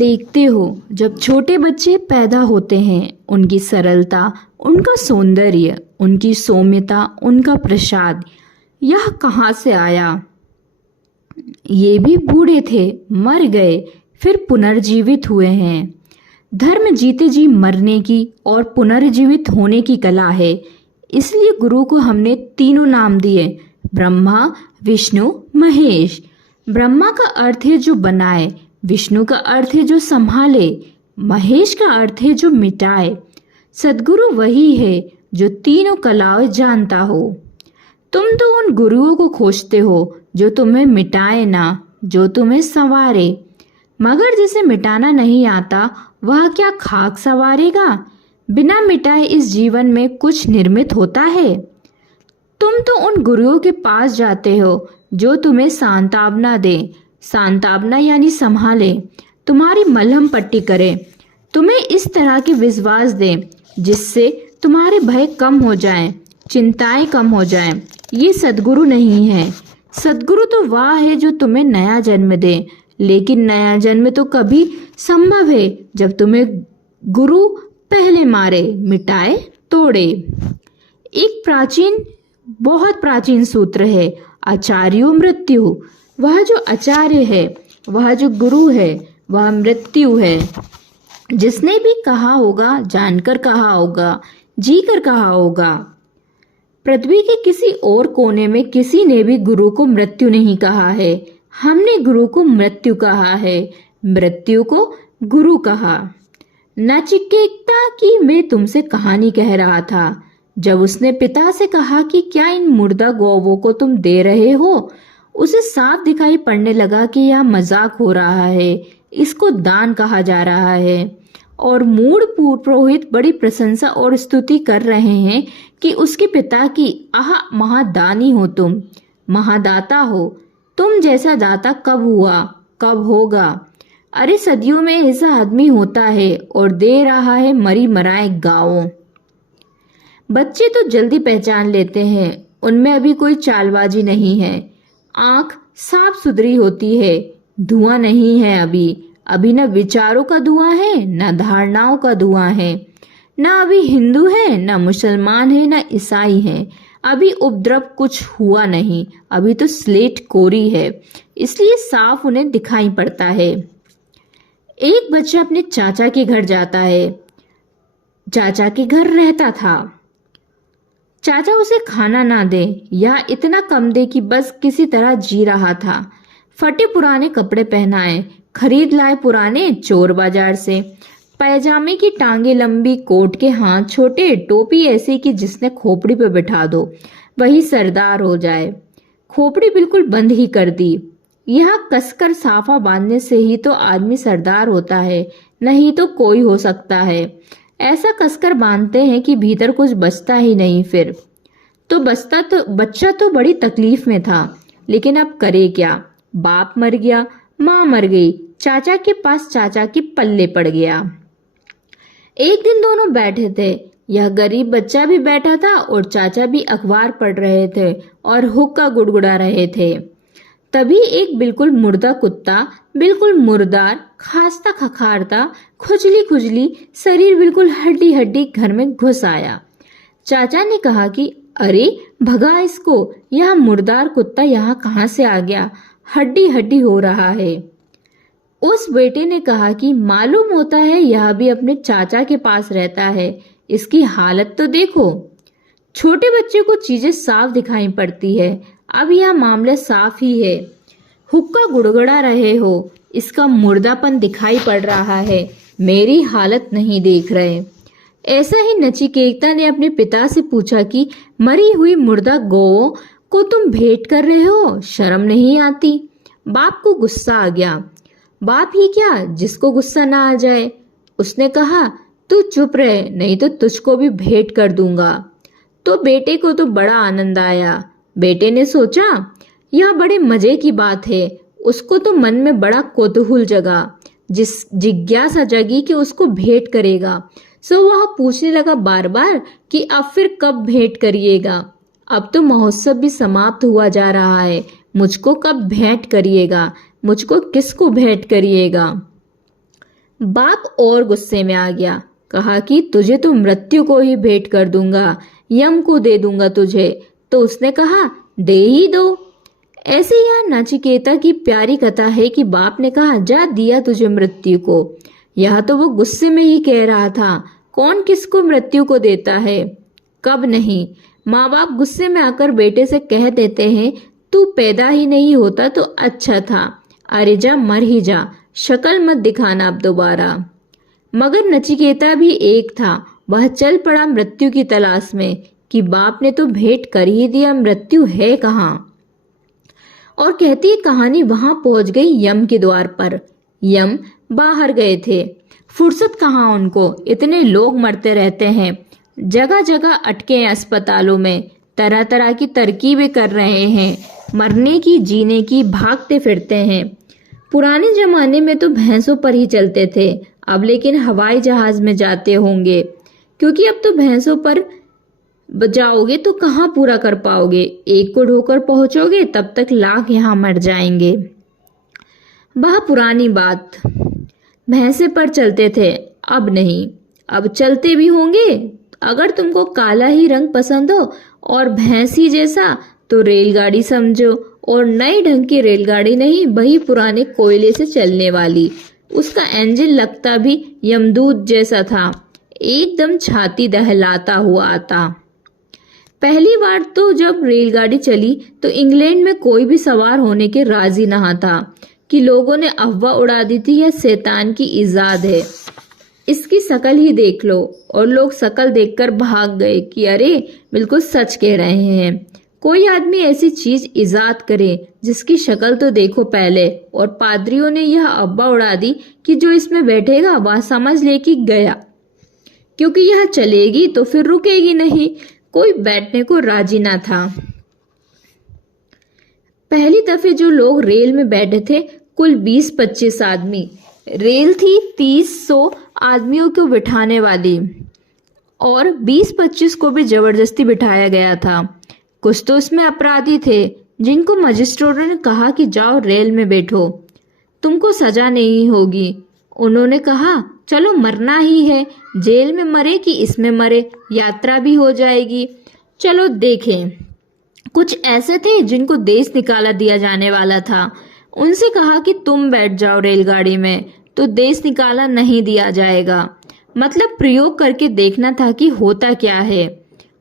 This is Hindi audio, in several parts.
देखते हो जब छोटे बच्चे पैदा होते हैं, उनकी सरलता, उनका सौंदर्य, उनकी सौम्यता, उनका प्रसाद, यह कहाँ से आया? ये भी बूढ़े थे, मर गए, फिर पुनर्जीवित हुए हैं। धर्म जीते जी मरने की और पुनर्जीवित होने की कला है। इसलिए गुरु को हमने तीनों नाम दिए, ब्रह्मा, विष्णु, महेश। ब्रह्मा का अर्थ है जो बनाए, विष्णु का अर्थ है जो संभाले, महेश का अर्थ है जो मिटाए। सद्गुरु वही है जो तीनों कलाएं जानता हो। तुम तो उन गुरुओं को खोजते हो जो तुम्हें मिटाए ना, जो तुम्हें संवारे। मगर जिसे मिटाना नहीं आता वह क्या खाक संवारेगा? बिना मिटाए इस जीवन में कुछ निर्मित होता है? तुम तो उन गुरुओं के पास जाते हो जो तुम्हें सांत्वना दे, सांत्वना यानी संभाले, तुम्हारी मलहम पट्टी करे, तुम्हें इस तरह के विश्वास दे जिससे तुम्हारे भय कम हो जाएं, चिंताएं कम हो जाएं। ये सद्गुरु नहीं है। सद्गुरु तो वह है जो तुम्हें नया जन्म दे, लेकिन नया जन्म तो कभी संभव है जब तुम्हें गुरु पहले मारे, मिटाए, तोड़े। एक बहुत प्राचीन सूत्र है, आचार्यो मृत्यु। वह जो आचार्य है, वह जो गुरु है, वह मृत्यु है। जिसने भी कहा होगा, जानकर कहा होगा, जीकर कहा होगा। पृथ्वी के किसी और कोने में किसी ने भी गुरु को मृत्यु नहीं कहा है। हमने गुरु को मृत्यु कहा है, मृत्यु को गुरु कहा। नचिकेता की मैं तुमसे कहानी कह रहा था। जब उसने पिता से कहा कि क्या इन मुर्दा गौवों को तुम दे रहे हो, उसे साफ दिखाई पड़ने लगा कि यह मजाक हो रहा है, इसको दान कहा जा रहा है। और मूढ़ पुरोहित बड़ी प्रशंसा और स्तुति कर रहे हैं कि उसके पिता की, आह महादानी हो तुम, महादाता हो। तुम जैसा दाता कब हुआ, कब होगा? अरे सदियों में ऐसा आदमी होता है और दे रहा है मरी मराए गाँवों। बच्चे तो जल्दी पहचान लेते हैं, उनमें अभी कोई चालबाजी नहीं है। आंख साफ सुथरी होती है, धुआं नहीं है अभी न विचारों का धुआं है, न धारणाओं का धुआं है। न अभी हिंदू है, न मुसलमान है, न ईसाई है। अभी उपद्रव कुछ हुआ नहीं, अभी तो स्लेट कोरी है, इसलिए साफ उन्हें दिखाई पड़ता है। एक बच्चा अपने चाचा के घर जाता है। चाचा के घर रहता था। चाचा उसे खाना ना दे या इतना कम दे कि बस किसी तरह जी रहा था। फटे पुराने कपड़े पहनाए, खरीद लाए पुराने चोर बाजार से। पैजामे की टांगे लंबी, कोट के हाथ छोटे, टोपी ऐसी कि जिसने खोपड़ी पे बिठा दो वही सरदार हो जाए। खोपड़ी बिल्कुल बंद ही कर दी। यहाँ कसकर साफा बांधने से ही तो आदमी सरदार होता है, नहीं तो कोई हो सकता है। ऐसा कसकर बांधते हैं कि भीतर कुछ बचता ही नहीं। फिर तो बच्चा तो बड़ी तकलीफ में था, लेकिन अब करे क्या? बाप मर गया, माँ मर गई, चाचा के पास चाचा के पल्ले पड़ गया। एक दिन दोनों बैठे थे। यह गरीब बच्चा भी बैठा था और चाचा भी अखबार पढ़ रहे थे और हुक्का गुड़गुड़ा रहे थे। तभी एक बिल्कुल मुर्दा कुत्ता, बिल्कुल मुर्दार, खास्ता खखारता, खुजली खुजली शरीर, बिल्कुल हड्डी हड्डी घर में घुस आया। चाचा ने कहा कि अरे भगा इसको, यह मुर्दार कुत्ता यहाँ कहाँ से आ गया? हड्डी हड्डी हो रहा है। उस बेटे ने कहा कि मालूम होता है यह भी अपने चाचा के पास रहता है, इसकी हालत तो देखो। छोटे बच्चे को चीजें साफ दिखाई पड़ती है। अब यह मामला साफ ही है। हुक्का गुड़गुड़ा रहे हो, इसका मुर्दापन दिखाई पड़ रहा है, मेरी हालत नहीं देख रहे। ऐसा ही नचिकेता ने अपने पिता से पूछा कि मरी हुई मुर्दा गौ को तुम भेंट कर रहे हो, शर्म नहीं आती? बाप को गुस्सा आ गया। बाप ही क्या, जिसको गुस्सा ना आ जाए। उसने कहा तू चुप रहे, नहीं तो तुझको भी भेंट कर दूंगा। तो बेटे को तो बड़ा आनंद आया। बेटे ने सोचा यह बड़े मजे की बात है। उसको तो मन में बड़ा कौतूहल जगा, जिज्ञासा जगी कि उसको भेंट करेगा। सो वह पूछने लगा बार बार कि अब फिर कब भेंट करिएगा? अब तो महोत्सव भी समाप्त हुआ जा रहा है, मुझको कब भेंट करिएगा? मुझको किसको भेंट करिएगा? बाप और गुस्से में आ गया। कहा कि तुझे तो मृत्यु को ही भेंट कर दूंगा, यम को दे दूंगा तुझे। तो उसने कहा दे ही दो। ऐसे यहाँ नचिकेता की प्यारी कथा है कि बाप ने कहा जा दिया तुझे मृत्यु को। यह तो वो गुस्से में ही कह रहा था, कौन किसको मृत्यु को देता है, कब नहीं। माँ बाप गुस्से में आकर बेटे से कह देते हैं तू पैदा ही नहीं होता तो अच्छा था, अरे जा मर ही जा, शक्ल मत दिखाना अब दोबारा। मगर नचिकेता भी एक था, वह चल पड़ा मृत्यु की तलाश में कि बाप ने तो भेंट कर ही दिया, मृत्यु है कहाँ। और कहती है कहानी वहां पहुंच गई यम के द्वार पर। यम बाहर गए थे, फुर्सत कहाँ उनको, इतने लोग मरते रहते हैं, जगह जगह अटके हैं अस्पतालों में, तरह तरह की तरकीबें कर रहे हैं, मरने की जीने की भागते फिरते हैं। पुराने जमाने में तो भैंसों पर ही चलते थे, अब लेकिन हवाई जहाज में जाते होंगे, क्योंकि अब तो भैंसों पर जाओगे तो कहाँ पूरा कर पाओगे, एक को ढोकर पहुंचोगे तब तक लाख यहाँ मर जाएंगे। वह पुरानी बात, भैंसे पर चलते थे, अब नहीं, अब चलते भी होंगे। अगर तुमको काला ही रंग पसंद हो और भैंस ही जैसा तो रेलगाड़ी समझो, और नई ढंग की रेलगाड़ी नहीं, वही पुराने कोयले से चलने वाली। उसका इंजन लगता भी यमदूत जैसा था, एकदम छाती दहलाता हुआ आता। पहली बार तो जब रेलगाड़ी चली तो इंग्लैंड में कोई भी सवार होने के राजी नहा था कि लोगों ने अफवाह उड़ा दी थी यह शैतान की इजाद है, इसकी शकल ही देख लो। और लोग शकल देखकर भाग गए कि अरे बिल्कुल सच कह रहे हैं, कोई आदमी ऐसी चीज इजाद करे जिसकी शक्ल तो देखो पहले। और पादरियों ने यह अफवाह उड़ा दी कि जो इसमें बैठेगा वह समझ ले कि गया, क्योंकि यह चलेगी तो फिर रुकेगी नहीं। कोई बैठने को राजी ना था। पहली दफे जो लोग रेल में बैठे थे कुल 20-25 आदमी। रेल थी 300 आदमियों को बिठाने वाली, और 20-25 को भी जबरदस्ती बिठाया गया था। कुछ तो इसमें अपराधी थे जिनको मजिस्ट्रेटों ने कहा कि जाओ रेल में बैठो, तुमको सजा नहीं होगी। उन्होंने कहा चलो मरना ही है, जेल में मरे कि इसमें मरे, यात्रा भी हो जाएगी, चलो देखें। कुछ ऐसे थे जिनको देश निकाला दिया जाने वाला था, उनसे कहा कि तुम बैठ जाओ रेलगाड़ी में तो देश निकाला नहीं दिया जाएगा। मतलब प्रयोग करके देखना था कि होता क्या है।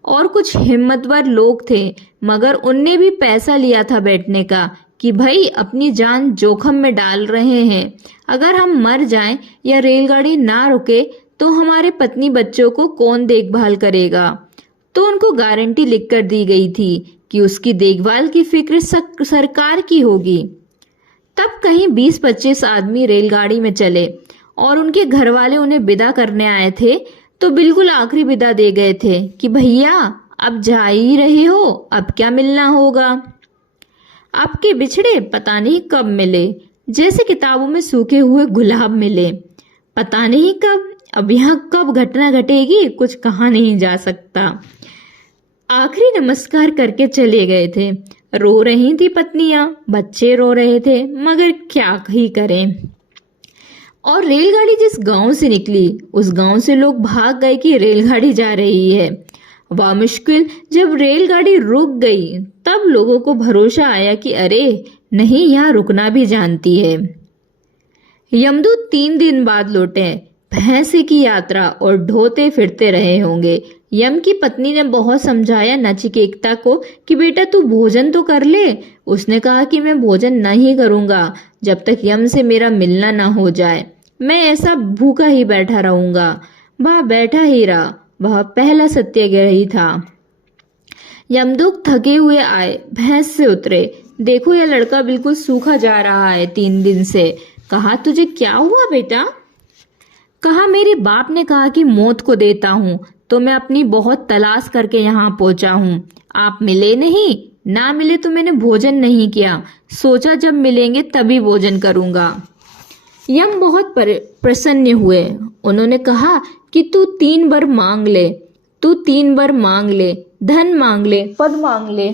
और कुछ हिम्मतवर लोग थे, मगर उनने भी पैसा लिया था बैठने का कि भाई अपनी जान जोखम में डाल रहे हैं, अगर हम मर जाएं या रेलगाड़ी ना रुके तो हमारे पत्नी बच्चों को कौन देखभाल करेगा। तो उनको गारंटी लिखकर दी गई थी कि उसकी देखभाल की फिक्र सरकार की होगी। तब कहीं 20-25 आदमी रेलगाड़ी में चले और उनके घर वाले उन्हें विदा करने आए थे, तो बिल्कुल आखिरी विदा दे गए थे कि भैया अब जा ही रहे हो, अब क्या मिलना होगा। आपके बिछड़े पता नहीं कब मिले, जैसे किताबों में सूखे हुए गुलाब मिले, पता नहीं कब, अब यहाँ कब घटना घटेगी कुछ कहा नहीं जा सकता। आखिरी नमस्कार करके चले गए थे। रो रही थी पत्नियां, बच्चे रो रहे थे, मगर क्या ही करें। और रेलगाड़ी जिस गांव से निकली उस गांव से लोग भाग गए कि रेलगाड़ी जा रही है। वह मुश्किल जब रेलगाड़ी रुक गई तब लोगों को भरोसा आया कि अरे नहीं, यहाँ रुकना भी जानती है। यमदूत 3 दिन बाद लौटे, भैंसे की यात्रा और ढोते फिरते रहे होंगे। यम की पत्नी ने बहुत समझाया नचिकेता को कि बेटा तू भोजन तो कर ले। उसने कहा कि मैं भोजन नहीं करूंगा जब तक यम से मेरा मिलना ना हो जाए, मैं ऐसा भूखा ही बैठा रहूंगा। वह बैठा ही रहा, वह पहला सत्याग्रही था। यमदूत थके हुए आए, भैंस से उतरे, देखो यह लड़का बिल्कुल सूखा जा रहा है 3 दिन से। कहा तुझे क्या हुआ बेटा? कहा मेरे बाप ने कहा कि मौत को देता हूँ, तो मैं अपनी बहुत तलाश करके यहाँ पहुंचा हूँ। आप मिले नहीं, ना मिले तो मैंने भोजन नहीं किया, सोचा जब मिलेंगे तभी भोजन करूंगा। यम बहुत प्रसन्न हुए। उन्होंने कहा कि तू 3 बार मांग ले, तू 3 बार मांग ले, धन मांग ले, पद मांग ले,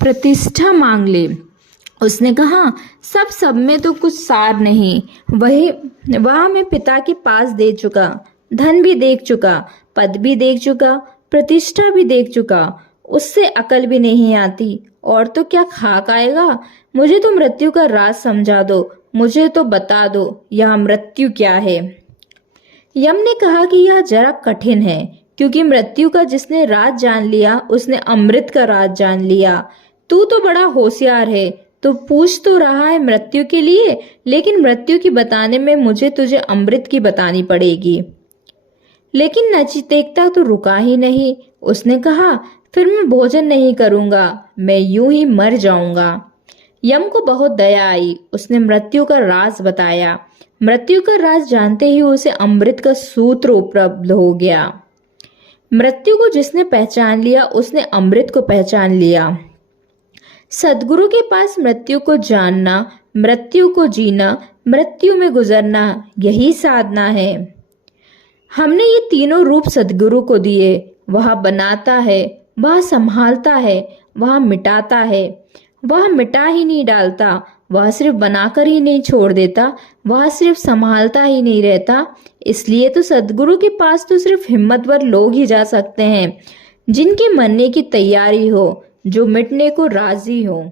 प्रतिष्ठा मांग ले, उसने कहा, सब में तो कुछ सार नहीं। वह मैं पिता के पास दे चुका, धन भी देख चुका, पद भी देख चुका, प्रतिष्ठा भी देख चुका, उससे अकल भी नहीं आती, और तो क्या खाक आएगा। मुझे तो मृत्यु का राज समझा दो, मुझे तो बता दो यह मृत्यु क्या है। यम ने कहा कि यह जरा कठिन है, क्योंकि मृत्यु का जिसने राज जान लिया उसने अमृत का राज जान लिया। तू तो बड़ा होशियार है, तो पूछ तो रहा है मृत्यु के लिए, लेकिन मृत्यु की बताने में मुझे तुझे अमृत की बतानी पड़ेगी। लेकिन नचिकेता तो रुका ही नहीं। उसने कहा, फिर मैं भोजन नहीं करूंगा, मैं यूं ही मर जाऊंगा। यम को बहुत दया आई। उसने मृत्यु का राज बताया। मृत्यु का राज जानते ही उसे अमृत का सूत्र उपलब्ध हो गया। मृत्यु को जिसने पहचान लिया उसने अमृत को पहचान लिया। सद्गुरु के पास मृत्यु को जानना, मृत्यु को जीना, मृत्यु में गुजरना, यही साधना है। हमने ये तीनों रूप सद्गुरु को दिए। वह बनाता है, वह संभालता है, वह मिटाता है। वह मिटा ही नहीं डालता, वह सिर्फ बनाकर ही नहीं छोड़ देता, वह सिर्फ संभालता ही नहीं रहता। इसलिए तो सद्गुरु के पास तो सिर्फ हिम्मतवर लोग ही जा सकते हैं, जिनके मरने की तैयारी हो, जो मिटने को राजी हो।